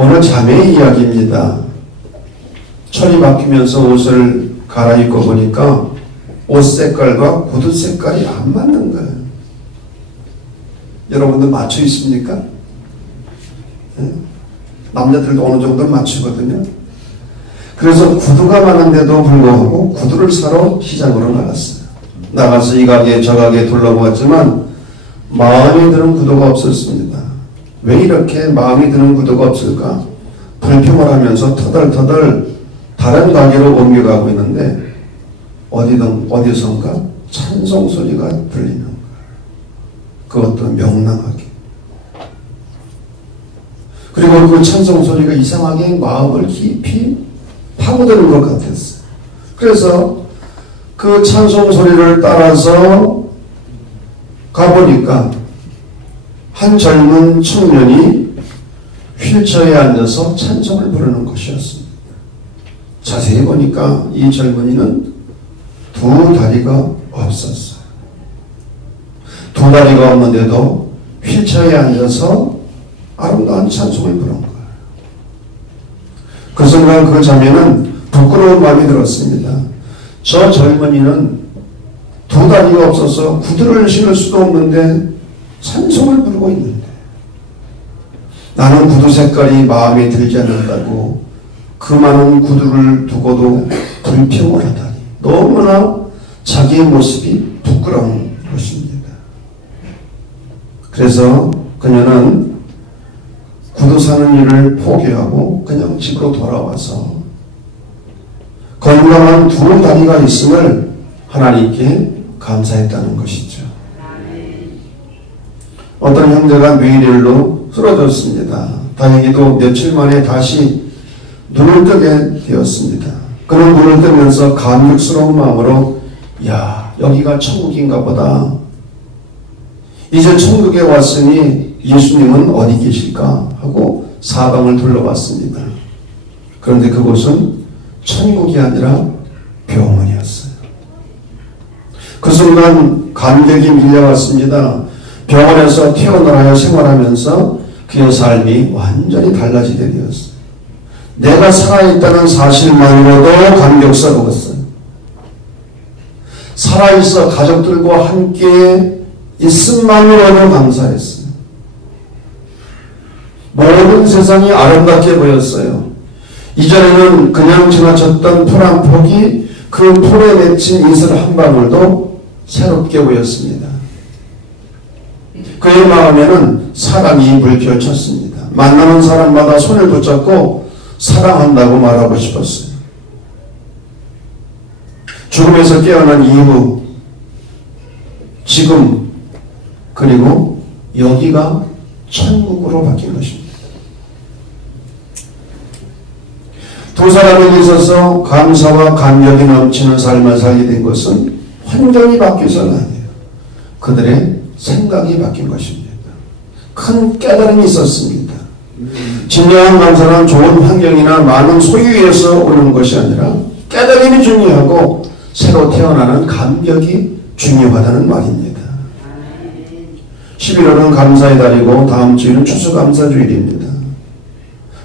어느 자매의 이야기입니다. 철이 바뀌면서 옷을 갈아입고 보니까 옷 색깔과 구두 색깔이 안 맞는 거예요. 여러분들 맞춰 있습니까? 네? 남자들도 어느 정도 맞추거든요. 그래서 구두가 많은데도 불구하고 구두를 사러 시장으로 나갔어요. 나가서 이 가게 저 가게 둘러보았지만 마음에 드는 구두가 없었습니다. 왜 이렇게 마음에 드는 구두가 없을까? 불평을 하면서 터덜터덜 다른 가게로 옮겨가고 있는데 어디선가 찬송 소리가 들리는 거예요. 그것도 명랑하게. 그리고 그 찬송 소리가 이상하게 마음을 깊이 파고드는 것 같았어요. 그래서 그 찬송 소리를 따라서 가보니까 한 젊은 청년이 휠체어에 앉아서 찬송을 부르는 것이었습니다. 자세히 보니까 이 젊은이는 두 다리가 없었어요. 두 다리가 없는데도 휠체어에 앉아서 아름다운 찬송을 부른 거예요. 그 순간 그 자매는 부끄러운 마음이 들었습니다. 저 젊은이는 두 다리가 없어서 구두를 신을 수도 없는데 찬송을 부르고 있는데 나는 구두 색깔이 마음에 들지 않는다고 그 많은 구두를 두고도 불평을 하다니 너무나 자기의 모습이 부끄러운 것입니다. 그래서 그녀는 구두 사는 일을 포기하고 그냥 집으로 돌아와서 건강한 두 다리가 있음을 하나님께 감사했다는 것이죠. 어떤 형제가 뇌일로 쓰러졌습니다. 다행히도 며칠 만에 다시 눈을 뜨게 되었습니다. 그는 눈을 뜨면서 감격스러운 마음으로 야, 여기가 천국인가 보다. 이제 천국에 왔으니 예수님은 어디 계실까 하고 사방을 둘러봤습니다. 그런데 그곳은 천국이 아니라 병원이었어요. 그 순간 감격이 밀려왔습니다. 병원에서 퇴원을 하여 생활하면서 그의 삶이 완전히 달라지게 되었어요. 내가 살아있다는 사실만으로도 감격스러웠어요. 살아있어 가족들과 함께 있음만으로도 감사했어요. 모든 세상이 아름답게 보였어요. 이전에는 그냥 지나쳤던 풀 한 폭이 그 풀에 맺힌 이슬 한 방울도 새롭게 보였습니다. 그의 마음에는 사랑이 물결쳤습니다. 만나는 사람마다 손을 붙잡고 사랑한다고 말하고 싶었어요. 죽음에서 깨어난 이후 지금 그리고 여기가 천국으로 바뀐 것입니다. 두 사람에게 있어서 감사와 감격이 넘치는 삶을 살게 된 것은 환경이 바뀌어서는 아니에요. 그들의 생각이 바뀐 것입니다. 큰 깨달음이 있었습니다. 진정한 감사는 좋은 환경이나 많은 소유에서 오는 것이 아니라 깨달음이 중요하고 새로 태어나는 감격이 중요하다는 말입니다. 11월은 감사의 달이고 다음 주일은 추수감사주일입니다.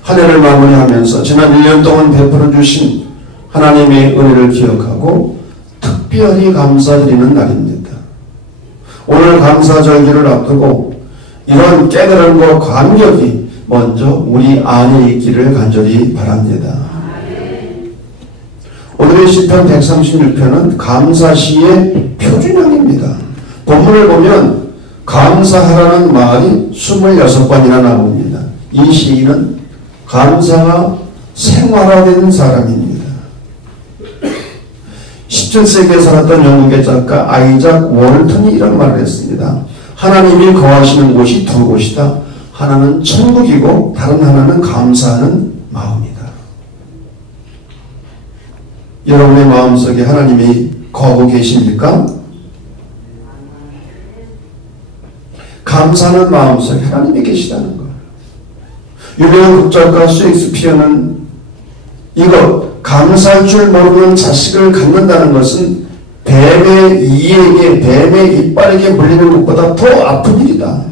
한 해를 마무리하면서 지난 1년 동안 베풀어 주신 하나님의 은혜를 기억하고 특별히 감사드리는 날입니다. 오늘 감사절기를 앞두고 이런 깨달음과 감격이 먼저 우리 안에 있기를 간절히 바랍니다. 오늘의 시편 136편은 감사시의 표준형입니다. 본문을 보면 감사하라는 말이 26번이나 나옵니다. 이 시인은 감사가 생활화된 사람입니다. 17세기에 살았던 영국의 작가 아이작 월턴이 이런 말을 했습니다. 하나님이 거하시는 곳이 두 곳이다. 하나는 천국이고 다른 하나는 감사하는 마음이다. 여러분의 마음속에 하나님이 거하고 계십니까? 감사하는 마음속에 하나님이 계시다는 거예요. 유명한 극작가 셰익스피어는 이것 감사할 줄 모르는 자식을 갖는다는 것은 뱀의 이에게 뱀의 이빨에게 물리는 것보다 더 아픈 일이다.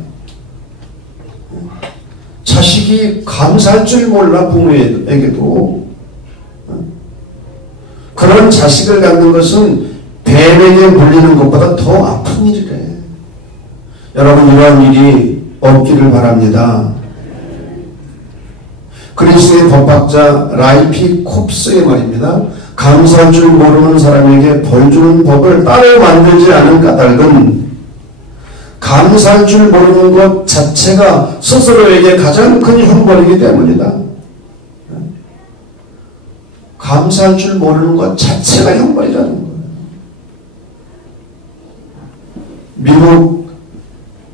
자식이 감사할 줄 몰라 부모에게도. 그런 자식을 갖는 것은 뱀에게 물리는 것보다 더 아픈 일이래. 여러분, 이러한 일이 없기를 바랍니다. 그리스의 법학자 라이피 콥스의 말입니다. 감사할 줄 모르는 사람에게 벌 주는 법을 따로 만들지 않은 까닭은 감사할 줄 모르는 것 자체가 스스로에게 가장 큰 형벌이기 때문이다. 감사할 줄 모르는 것 자체가 형벌이라는 거예요. 미국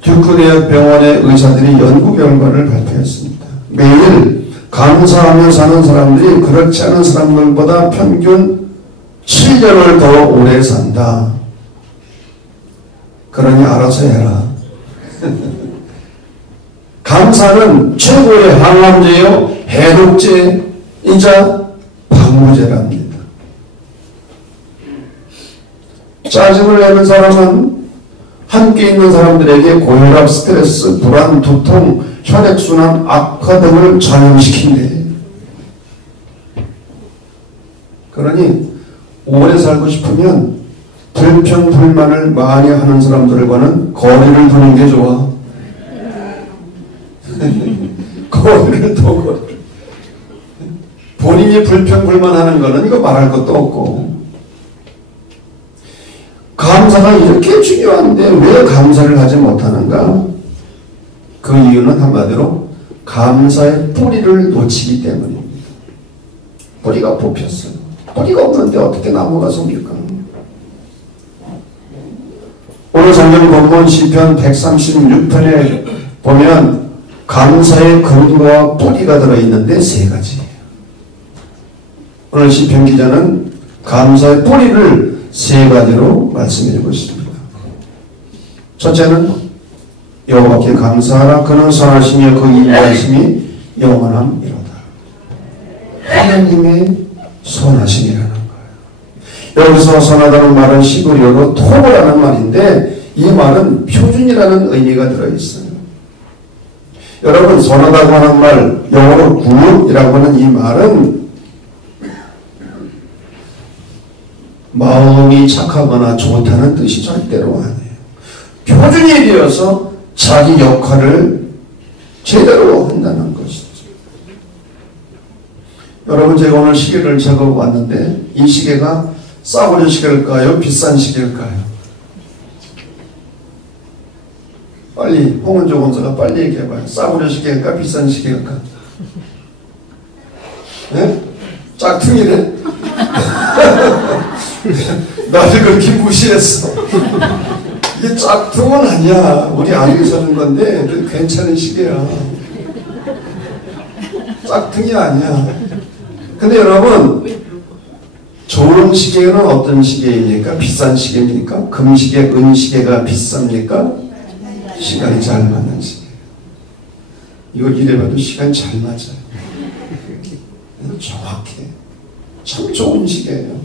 듀크대학 병원의 의사들이 연구 결과를 발표했습니다. 매일 감사하며 사는 사람들이 그렇지 않은 사람들보다 평균 7년을 더 오래 산다. 그러니 알아서 해라. 감사는 최고의 항암제요, 해독제이자 방부제랍니다. 짜증을 내는 사람은 함께 있는 사람들에게 고혈압, 스트레스, 불안, 두통, 혈액순환 악화 등을 전염시킨대. 그러니 오래 살고 싶으면 불평, 불만을 많이 하는 사람들과는 거리를 두는 게 좋아. 거리를 두고. 본인이 불평, 불만하는 거는 이거 말할 것도 없고. 감사가 이렇게 중요한데 왜 감사를 하지 못하는가? 그 이유는 한마디로 감사의 뿌리를 놓치기 때문입니다. 뿌리가 뽑혔어요. 뿌리가 없는데 어떻게 나무가 섭니까? 오늘 성경 본문 시편 136편에 보면 감사의 근거와 뿌리가 들어있는데 세 가지예요. 오늘 시편 기자는 감사의 뿌리를 세 가지로 말씀해 주고 있습니다. 첫째는 여호와께 감사하라. 그는 선하시며 그 인자하심이 영원함이로다. 하나님의 선하심이라는 거예요. 여기서 선하다는 말은 시브리어로 토브라는 말인데 이 말은 표준이라는 의미가 들어있어요. 여러분, 선하다고 하는 말, 영어로 굿이라고 하는 이 말은 마음이 착하거나 좋다는 뜻이 절대로 아니에요. 표준이 되어서 자기 역할을 제대로 한다는 것이죠. 여러분, 제가 오늘 시계를 적어왔는데 이 시계가 싸구려 시계일까요? 비싼 시계일까요? 빨리, 홍은조 검사가 빨리 얘기해봐요. 싸구려 시계일까? 비싼 시계일까? 네? 짝퉁이네? 나를 그렇게 무시했어. 이게 짝퉁은 아니야. 우리 아들이 사는 건데 괜찮은 시계야. 짝퉁이 아니야. 근데 여러분, 좋은 시계는 어떤 시계입니까? 비싼 시계입니까? 금시계, 은시계가 비쌉니까? 시간이 잘 맞는 시계. 이거 이래봐도 시간 잘 맞아요. 정확해. 참 좋은 시계예요.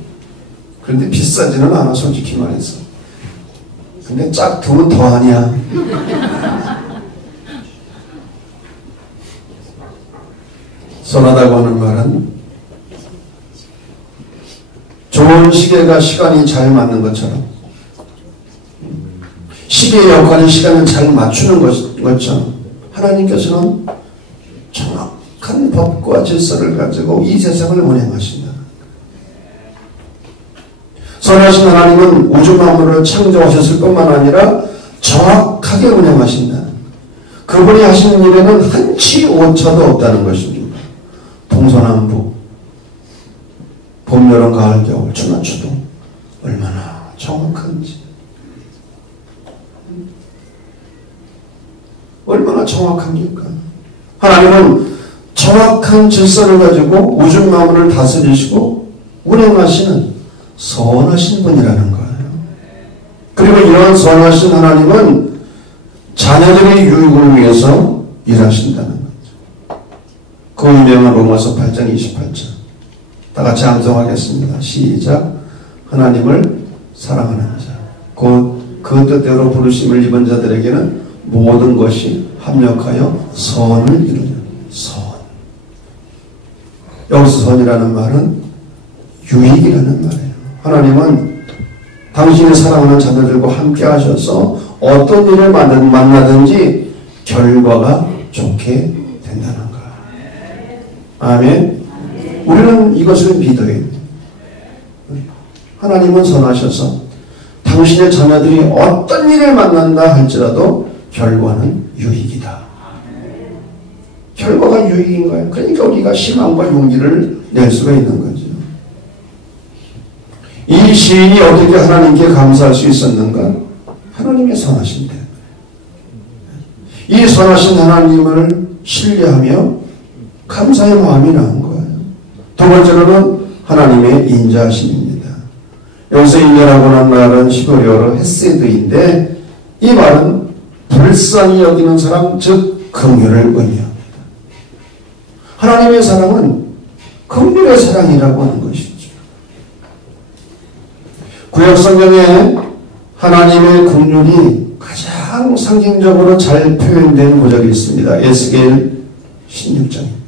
그런데 비싸지는 않아, 솔직히 말해서. 근데 짝퉁은 더 아니야. 선하다고 하는 말은 좋은 시계가 시간이 잘 맞는 것처럼 시계의 역할은 시간을 잘 맞추는 것처럼 하나님께서는 정확한 법과 질서를 가지고 이 세상을 운행하신다. 선하신 하나님은 우주 만물을 창조하셨을 뿐만 아니라 정확하게 운행하신다. 그분이 하시는 일에는 한치 오차도 없다는 것입니다. 동서남북, 봄, 여름, 가을, 겨울,春,秋冬 얼마나 정확한지. 얼마나 정확합니까? 하나님은 정확한 질서를 가지고 우주 만물을 다스리시고 운행하시는 선하신 분이라는 거예요. 그리고 이러한 선하신 하나님은 자녀들의 유익을 위해서 일하신다는 거죠. 그 유명한 로마서 8장 28절 다 같이 암송하겠습니다. 시작. 하나님을 사랑하는 자 곧 그 뜻대로 부르심을 입은 자들에게는 모든 것이 합력하여 선을 이루느니라. 선. 여기서 선이라는 말은 유익이라는 말이에요. 하나님은 당신의 사랑하는 자녀들과 함께 하셔서 어떤 일을 만나든지 결과가 좋게 된다는 거예요. 아멘. 우리는 이것을 믿어야 돼요. 하나님은 선하셔서 당신의 자녀들이 어떤 일을 만난다 할지라도 결과는 유익이다. 결과가 유익인 거예요. 그러니까 우리가 희망과 용기를 낼 수가 있는 거죠. 이 시인이 어떻게 하나님께 감사할 수 있었는가? 하나님의 선하신데. 이 선하신 하나님을 신뢰하며 감사의 마음이 나온 거예요. 두 번째로는 하나님의 인자하심입니다. 여기서 인자라고는 말은 히브리어로 헤세드인데 이 말은 불쌍히 여기는 사람, 즉 긍휼을 의미합니다. 하나님의 사랑은 긍휼의 사랑이라고 하는 것이죠. 구약 성경에 하나님의 긍휼이 가장 상징적으로 잘 표현된 구절이 있습니다. 에스겔 16장입니다.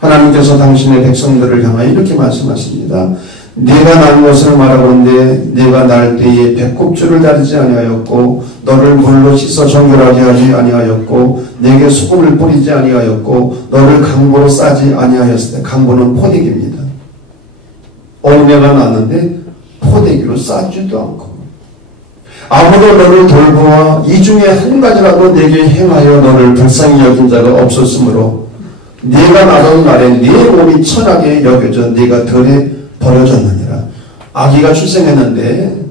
하나님께서 당신의 백성들을 향하여 이렇게 말씀하십니다. 내가 난 것을 말하건대 내가 날 때에 배꼽줄을 다리지 아니하였고 너를 물로 씻어 정결하게 하지 아니하였고 내게 소금을 뿌리지 아니하였고 너를 강보로 싸지 아니하였을 때, 강보는 포대기입니다. 내가 났는데 포대기로 싸지도 않고 아무도 너를 돌보아 이 중에 한 가지라도 내게 행하여 너를 불쌍히 여긴 자가 없었으므로 네가 나던 날에 네 몸이 천하게 여겨져 네가 덜에 버려졌느니라. 아기가 출생했는데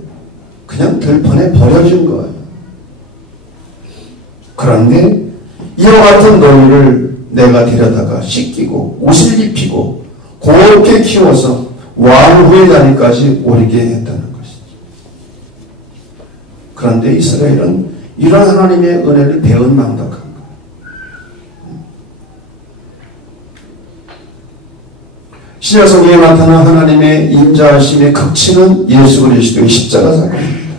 그냥 들판에 버려진 거예요. 그런데 이와 같은 너희를 내가 데려다가 씻기고 옷을 입히고 곱게 키워서 왕후의 자리까지 오르게 했다는 것이죠. 그런데 이스라엘은 이런 하나님의 은혜를 배은망덕한 거예요. 신약성경에 나타난 하나님의 인자하심의 극치는 예수 그리스도의 십자가 사건입니다.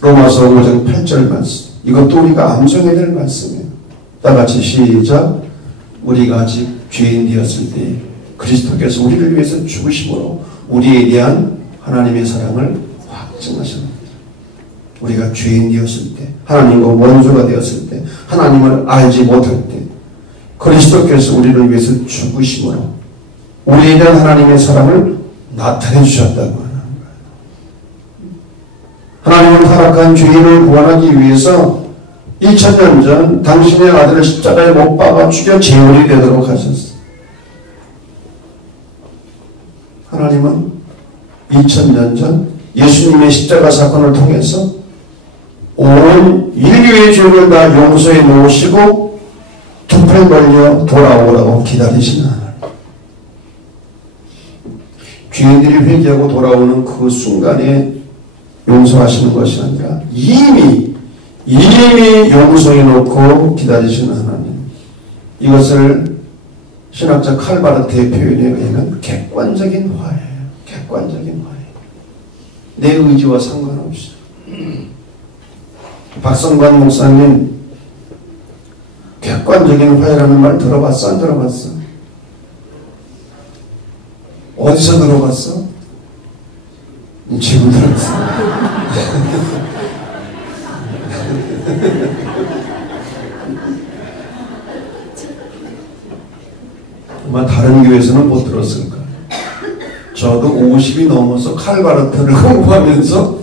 로마서 5장 8절 말씀. 이것도 우리가 암송해야 될 말씀이에요. 다같이 시작. 우리가 아직 죄인 되었을 때 그리스도께서 우리를 위해서 죽으심으로 우리에 대한 하나님의 사랑을 확증하셨습니다. 우리가 죄인 되었을 때, 하나님과 원수가 되었을 때, 하나님을 알지 못할 때 그리스도께서 우리를 위해서 죽으심으로 우리에 대한 하나님의 사랑을 나타내 주셨다고 하는 거예요. 하나님은 타락한 죄인을 구원하기 위해서 2000년 전 당신의 아들을 십자가에 못 박아 죽여 제물이 되도록 하셨어요. 하나님은 2000년 전 예수님의 십자가 사건을 통해서 온 인류의 죄를 다 용서해 놓으시고 두 팔 벌려 돌아오라고 기다리시는 하나님. 죄인들이 회개하고 돌아오는 그 순간에 용서하시는 것이 아니라 이미 용서해 놓고 기다리시는 하나님. 이것을 신학자 칼바르트의 표현에 의하면 객관적인 화예요. 객관적인 화예. 내 의지와 상관없이. 박성관 목사님 객관적인 화해라는 말 들어봤어? 안 들어봤어? 어디서 들어봤어? 지금 들었어. 아마 다른 교회에서는 못 들었을 거예요. 저도 50이 넘어서 칼바르트를 공부하면서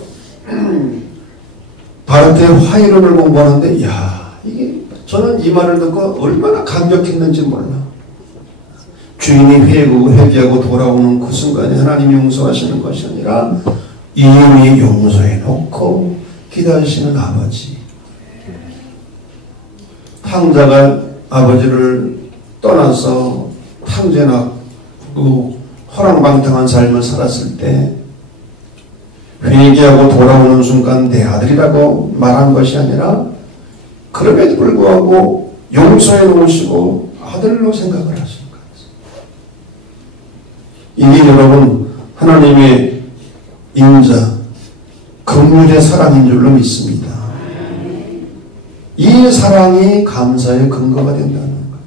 바르트의 화이론을 공부하는데 이게 저는 이 말을 듣고 얼마나 감격했는지 몰라. 주인이 회개하고 돌아오는 그 순간에 하나님이 용서하시는 것이 아니라 이미 용서해 놓고 기다리시는 아버지. 탕자가 아버지를 떠나서 탕제나 허랑방탕한 삶을 살았을 때 회개하고 돌아오는 순간 내 아들이라고 말한 것이 아니라 그럼에도 불구하고 용서해 놓으시고 아들로 생각을 하신 거예요. 이게 여러분 하나님의 인자 긍휼의 사랑인 줄로 믿습니다. 이 사랑이 감사의 근거가 된다는 거예요.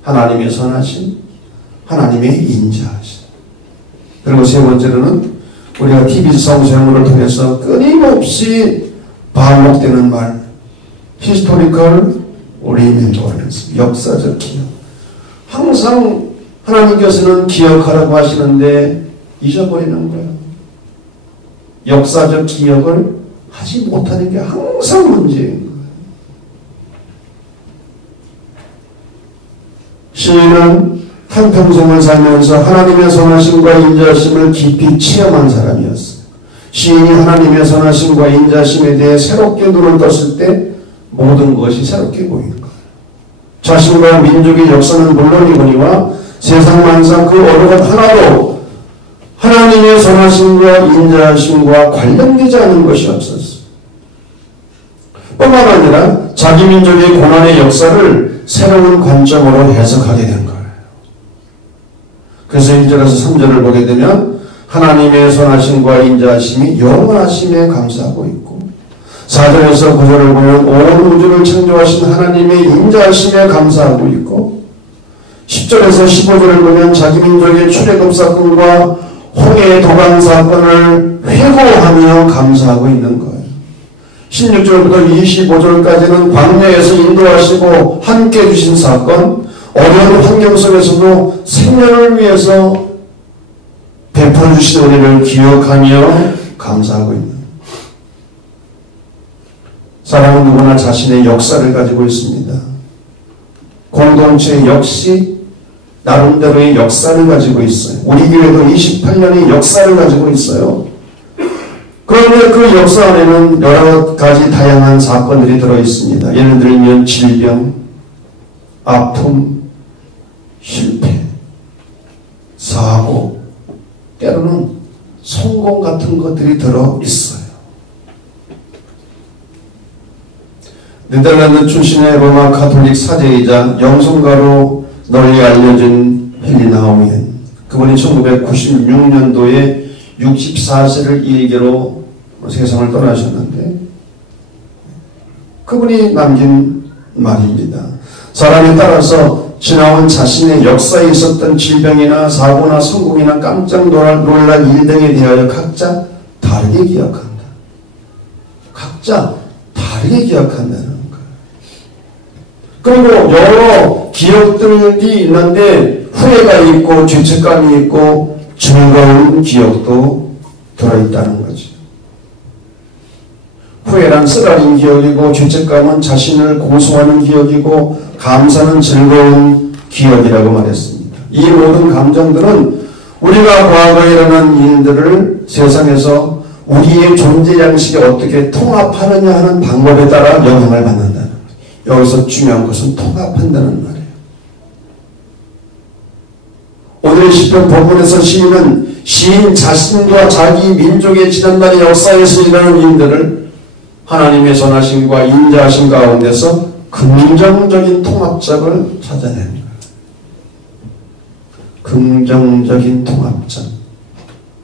하나님의 선하심, 하나님의 인자하심. 그리고 세 번째로는 우리가 TV 성수형을 통해서 끊임없이 반복되는 말, historical remembrance, 역사적 기억. 항상 하나님께서는 기억하라고 하시는데 잊어버리는 거예요. 역사적 기억을 하지 못하는 게 항상 문제인 거예요. 시인은 한평생을 살면서 하나님의 선하심과 인자하심을 깊이 체험한 사람이었어요. 시인이 하나님의 선하심과 인자하심에 대해 새롭게 눈을 떴을 때 모든 것이 새롭게 보이는 거예요. 자신과 민족의 역사는 물론이거니와 세상 만사 그 어느 것 하나도 하나님의 선하심과 인자하심과 관련되지 않은 것이 없었어요. 뿐만 아니라 자기 민족의 고난의 역사를 새로운 관점으로 해석하게 된 거예요. 그래서 1절에서 3절을 보게 되면 하나님의 선하심과 인자하심이 영원하심에 감사하고 있고 4절에서 9절을 보면 온 우주를 창조하신 하나님의 인자하심에 감사하고 있고 10절에서 15절을 보면 자기 민족의 출애굽 사건과 홍해 도강 사건을 회고하며 감사하고 있는 거예요. 16절부터 25절까지는 광야에서 인도하시고 함께 해주신 사건, 어려운 환경 속에서도 생명을 위해서 베풀어 주신 은혜를 기억하며 감사하고 있는 사람은 누구나 자신의 역사를 가지고 있습니다. 공동체 역시 나름대로의 역사를 가지고 있어요. 우리 교회도 28년의 역사를 가지고 있어요. 그런데 그 역사 안에는 여러 가지 다양한 사건들이 들어있습니다. 예를 들면 질병, 아픔, 실패, 사고, 때로는 성공 같은 것들이 들어있어요. 네덜란드 출신의 로마 가톨릭 사제이자 영성가로 널리 알려진 헬리나 오웬, 그분이 1996년도에 64세를 일개로 세상을 떠나셨는데 그분이 남긴 말입니다. 사람에 따라서 지나온 자신의 역사에 있었던 질병이나 사고나 성공이나 깜짝 놀란 일 등에 대하여 각자 다르게 기억한다. 각자 다르게 기억한다는 거예요. 그리고 여러 기억들이 있는데 후회가 있고 죄책감이 있고 즐거운 기억도 들어있다는 거죠. 후회란 쓰라린 기억이고 죄책감은 자신을 고소하는 기억이고 감사는 즐거운 기억이라고 말했습니다. 이 모든 감정들은 우리가 과거에 일어난 일들을 세상에서 우리의 존재 양식이 어떻게 통합하느냐 하는 방법에 따라 영향을 받는다는 거예요. 여기서 중요한 것은 통합한다는 말이에요. 오늘의 시편 본문에서 시인은 시인 자신과 자기 민족의 지난날의 역사에서 일어나는 일들을 하나님의 선하심과 인자하심 가운데서 긍정적인 통합점을 찾아내는 거예요. 긍정적인 통합점.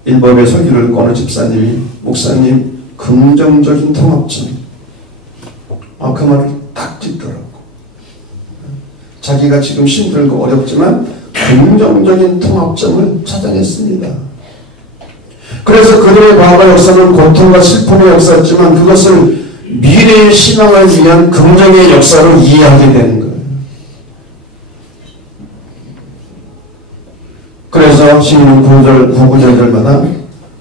일법의 설교를 꺼는 집사님이 목사님 긍정적인 통합점. 그 말을 딱 짚더라고. 자기가 지금 힘들고 어렵지만 긍정적인 통합점을 찾아냈습니다. 그래서 그들의 과거 역사는 고통과 슬픔의 역사였지만 그것을 미래의 신앙을 위한 긍정의 역사로 이해하게 되는 거예요. 그래서 시인은 9구절마다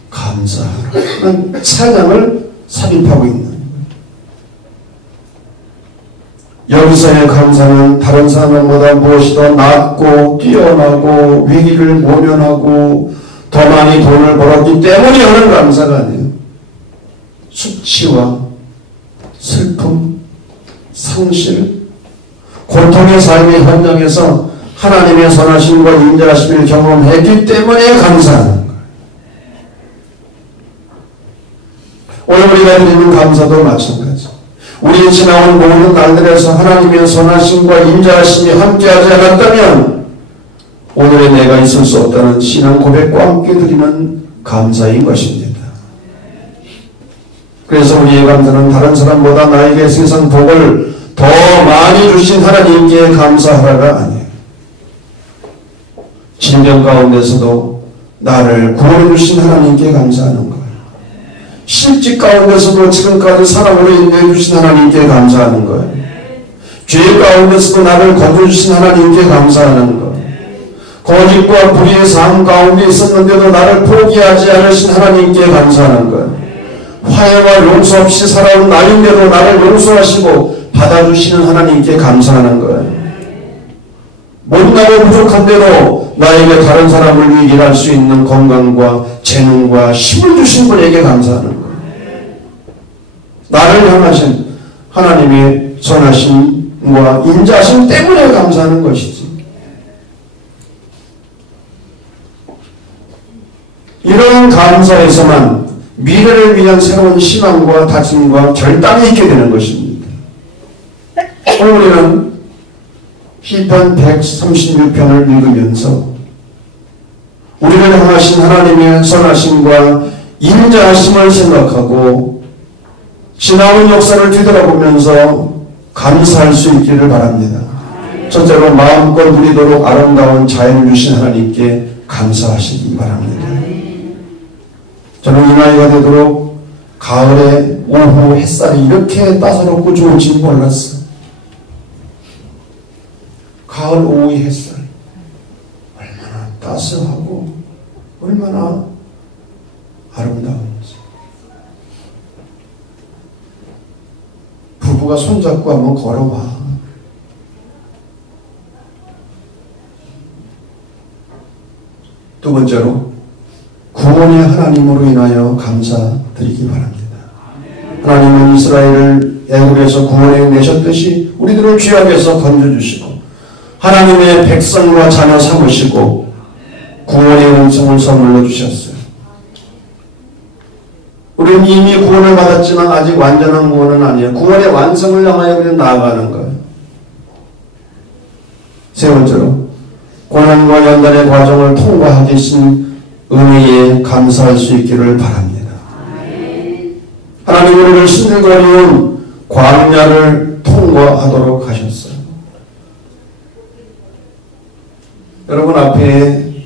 감사하는 찬양을 삽입하고 있는 거예요. 여기서의 감사는 다른 사람보다 무엇이 더 낫고 뛰어나고 위기를 모면하고 더 많이 돈을 벌었기 때문에 하는 감사가 아니에요. 수치와 슬픔, 상실, 고통의 삶의 현장에서 하나님의 선하심과 인자하심을 경험했기 때문에 감사하는 거예요. 오늘 우리가 드리는 감사도 마찬가지. 우리 지나온 모든 날들에서 하나님의 선하심과 인자하심이 함께하지 않았다면 오늘의 내가 있을 수 없다는 신앙 고백과 함께 드리는 감사인 것입니다. 그래서 우리의 감사는 다른 사람보다 나에게 세상 복을 더 많이 주신 하나님께 감사하라가 아니에요. 진정 가운데서도 나를 구원해 주신 하나님께 감사하는 거예요. 실직 가운데서도 지금까지 사랑으로 인도해 주신 하나님께 감사하는 거예요. 죄 가운데서도 나를 거두주신 하나님께 감사하는 것. 거짓과 불의의 삶 가운데 있었는데도 나를 포기하지 않으신 하나님께 감사하는 것. 화해와 용서 없이 살아온 나인데도 나를 용서하시고 받아주시는 하나님께 감사하는 거예요. 못나고 부족한데도 나에게 다른 사람을 위해 일할 수 있는 건강과 재능과 힘을 주신 분에게 감사하는 거예요. 나를 향하신 하나님의 선하심과 인자하심 때문에 감사하는 것이지. 이런 감사에서만 미래를 위한 새로운 희망과 다짐과 결단이 있게 되는 것입니다. 오늘 우리는 시편 136편을 읽으면서 우리를 향하신 하나님의 선하심과 인자하심을 생각하고 지나온 역사를 뒤돌아보면서 감사할 수 있기를 바랍니다. 첫째로 마음껏 누리도록 아름다운 자연을 주신 하나님께 감사하시기 바랍니다. 저는 이 나이가 되도록 가을에 오후 햇살이 이렇게 따사롭고 좋은지 몰랐어요. 가을 오후의 햇살 얼마나 따스하고 얼마나 아름다운지. 부부가 손잡고 한번 걸어봐. 두 번째로 구원의 하나님으로 인하여 감사드리기 바랍니다. 하나님은 이스라엘을 애굽에서 구원해 내셨듯이 우리들을 죄악에서 건져주시고 하나님의 백성과 자녀 삼으시고 구원의 은총을 선물로 주셨어요. 우리는 이미 구원을 받았지만 아직 완전한 구원은 아니에요. 구원의 완성을 향하여 우리는 나아가는 거예요. 세 번째로 고난과 연단의 과정을 통과하게 하신 은혜에 감사할 수 있기를 바랍니다. 하나님 우리를 힘들고 어려운 광야를 통과하도록 하셨어요. 여러분 앞에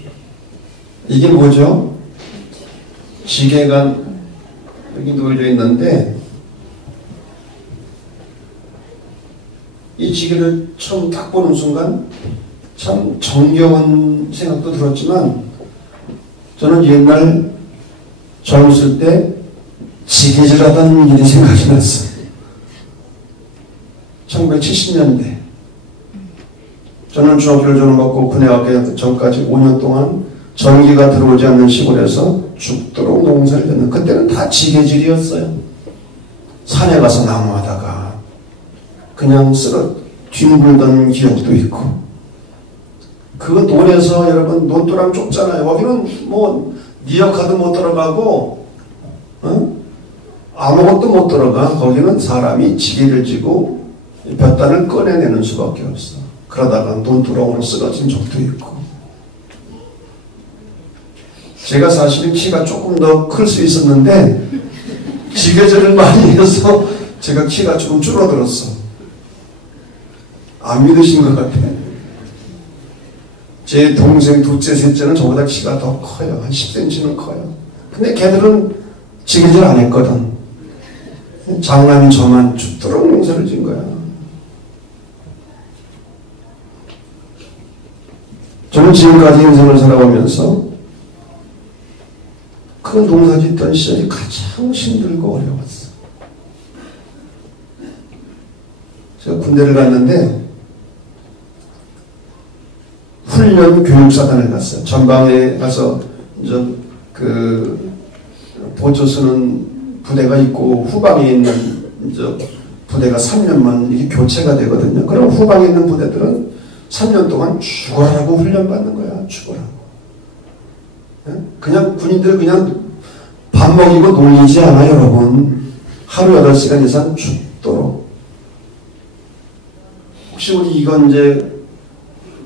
이게 뭐죠? 지게가 여기 놓여져 있는데 이 지게를 처음 딱 보는 순간 참 정겨운 생각도 들었지만 저는 옛날 젊었을 때 지게질하던 일이 생각이 났어요. 1970년대 저는 중학교를 졸업하고 군에 가기 전까지 5년 동안 전기가 들어오지 않는 시골에서 죽도록 농사를 짓는, 그때는 다 지게질이었어요. 산에 가서 나무하다가 그냥 쓸어 뒹굴던 기억도 있고, 그 논에서 여러분 논두랑 좁잖아요. 거기는 뭐 미역카도 못 들어가고 아무것도 못 들어가. 거기는 사람이 지게를 지고 볕단을 꺼내내는 수밖에 없어. 그러다가 논두렁으로 쓰러진 적도 있고. 제가 사실은 키가 조금 더 클 수 있었는데 지게질을 많이 해서 제가 키가 조금 줄어들었어. 안 믿으신 것 같아. 제 동생 둘째, 셋째는 저보다 키가 더 커요. 한 10cm는 커요. 근데 걔들은 지게질 안 했거든. 장남인 저만 죽도록 농사를 진 거야. 저는 지금까지 인생을 살아오면서 그 농사 짓던 시절이 가장 힘들고 어려웠어. 제가 군대를 갔는데 훈련 교육사단을 갔어요. 전방에 가서 이제 그 보초 쓰는 부대가 있고 후방에 있는 이제 부대가 3년만 이게 교체가 되거든요. 그럼 후방에 있는 부대들은 3년 동안 죽어라고 훈련받는 거야. 죽어라고. 그냥 군인들 그냥 밥 먹이고 놀리지 않아 여러분. 하루 8시간 이상 죽도록. 혹시 우리 이건재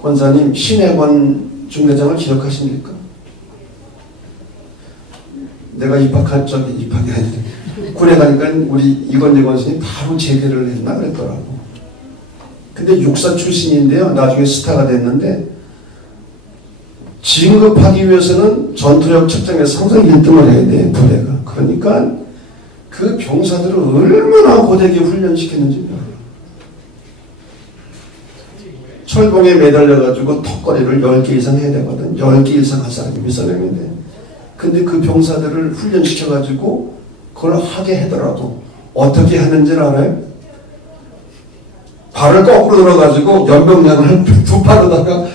권사님 신해권 중대장을 기억하십니까? 내가 입학한 적이 입학이 아니라 군에 가니까 우리 이건재 권사님 바로 제대를 했나 그랬더라고. 근데 육사 출신인데요. 나중에 스타가 됐는데 진급하기 위해서는 전투력 측정에서 항상 1등을 해야 돼, 부대가. 그러니까 그 병사들을 얼마나 고되게 훈련시켰는지 몰라. 철봉에 매달려가지고 턱걸이를 10개 이상 해야 되거든. 10개 이상 한 사람이 몇 사람인데. 근데 그 병사들을 훈련시켜가지고 그걸 하게 하더라도 어떻게 하는지를 알아요? 발을 거꾸로 들어가지고 연병장을 두 팔로다가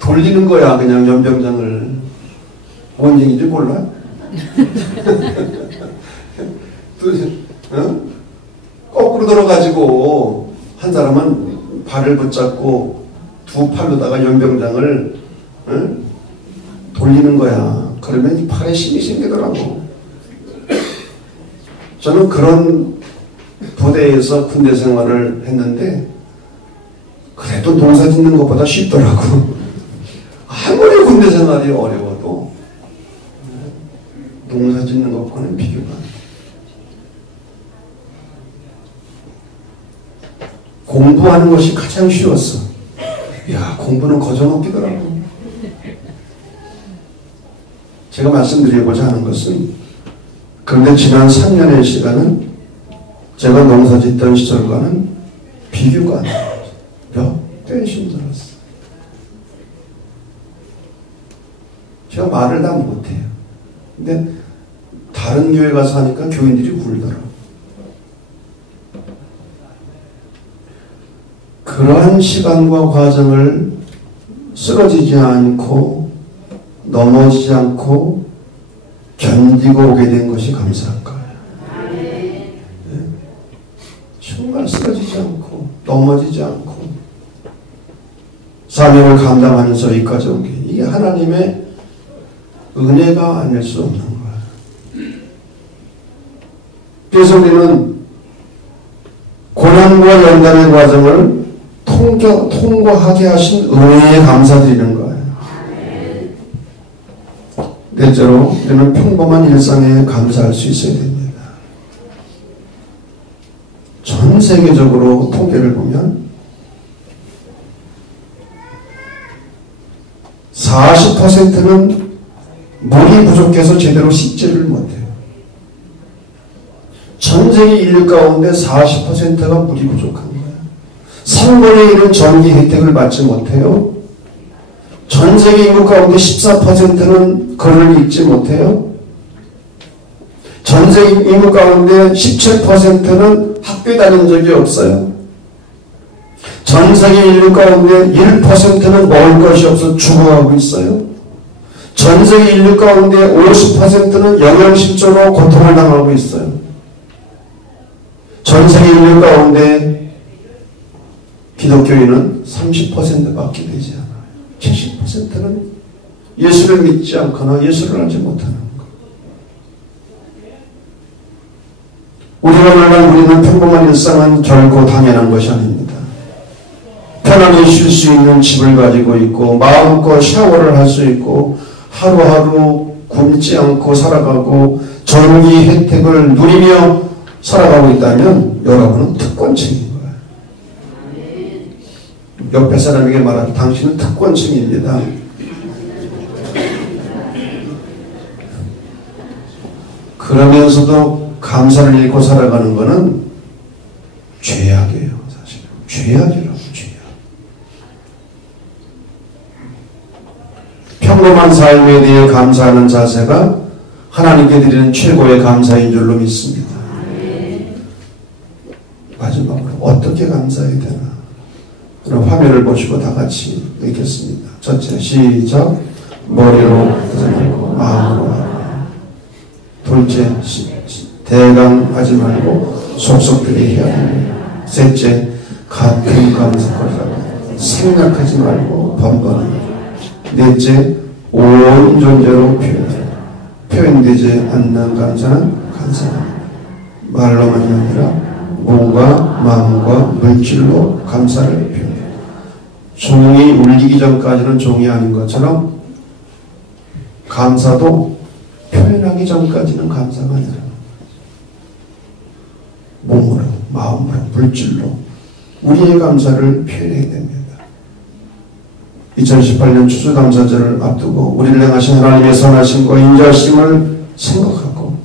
돌리는 거야. 그냥 연병장을. 뭔 얘기인지 몰라? 어? 거꾸로 들어가지고 한 사람은 발을 붙잡고 두 팔로다가 연병장을 돌리는 거야. 그러면 이 팔에 힘이 생기더라고. 저는 그런 부대에서 군대 생활을 했는데 그래도 농사 짓는 것보다 쉽더라고. 아무리 군대 생활이 어려워도 농사 짓는 것과는 비교가 안 돼. 공부하는 것이 가장 쉬웠어. 야, 공부는 거저먹기더라고. 제가 말씀드리고자 하는 것은, 그런데 지난 3년의 시간은 제가 농사 짓던 시절과는 비교가 안 돼요. 몇 배 힘들었어. 제가 말을 다 못해요. 근데 다른 교회 가서 하니까 교인들이 울더라고요. 그러한 시간과 과정을 쓰러지지 않고 넘어지지 않고 견디고 오게 된 것이 감사한 거예요. 네. 정말 쓰러지지 않고 넘어지지 않고 사명을 감당하면서 여기까지 온 게 이게 하나님의 은혜가 아닐 수 없는 거예요. 그래서 우리는 고난과 연단의 과정을 통과하게 하신 은혜에 감사드리는 거예요. 넷째로 우리는 평범한 일상에 감사할 수 있어야 됩니다. 전 세계적으로 통계를 보면 40%는 물이 부족해서 제대로 씻지를 못해요. 전 세계 인류 가운데 40%가 물이 부족한 거예요. 3분의 1은 전기 혜택을 받지 못해요. 전 세계 인구 가운데 14%는 글을 읽지 못해요. 전 세계 인구 가운데 17%는 학교에 다닌 적이 없어요. 전 세계 인류 가운데 1%는 먹을 것이 없어 죽어가고 있어요. 전 세계 인류 가운데 50%는 영양실조로 고통을 당하고 있어요. 전 세계 인류 가운데 기독교인은 30%밖에 되지 않아요. 70%는 예수를 믿지 않거나 예수를 알지 못하는 것. 우리가 말한 우리는 평범한 일상은 결코 당연한 것이 아닙니다. 편안히 쉴 수 있는 집을 가지고 있고 마음껏 샤워를 할 수 있고 하루하루 굶지 않고 살아가고 전기 혜택을 누리며 살아가고 있다면 여러분은 특권층인 거예요. 옆에 사람에게 말하면 당신은 특권층입니다. 그러면서도 감사를 잃고 살아가는 것은 죄악이에요. 사실 죄악이라고. 죄악. 평범한 삶에 대해 감사하는 자세가 하나님께 드리는 최고의 감사인 줄로 믿습니다. 마지막으로 어떻게 감사해야 되나? 그럼 화면을 보시고 다 같이 읽겠습니다. 첫째, 시작. 머리로 하지 말고 마음으로 하라. 둘째, 대강하지 말고 속속들이 해야 됩니다. 셋째, 같은 감사하라. 생각하지 말고 번번하라. 넷째, 온 존재로 표현하라. 표현되지 않는 감사는 감사합니다. 말로만이 아니라 몸과 마음과 물질로 감사를 표현해요. 종이 울리기 전까지는 종이 아닌 것처럼 감사도 표현하기 전까지는 감사가 아니라 몸으로, 마음으로, 물질로 우리의 감사를 표현해야 됩니다. 2018년 추수감사절을 앞두고 우리를 향하신 하나님의 선하심과 인자하심을 생각하고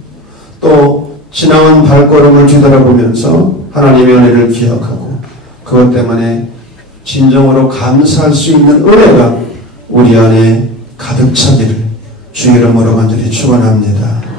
또 지나온 발걸음을 뒤돌아보면서 하나님의 은혜를 기억하고 그것 때문에 진정으로 감사할 수 있는 은혜가 우리 안에 가득 차기를 주의 이름으로 간절히 축원합니다.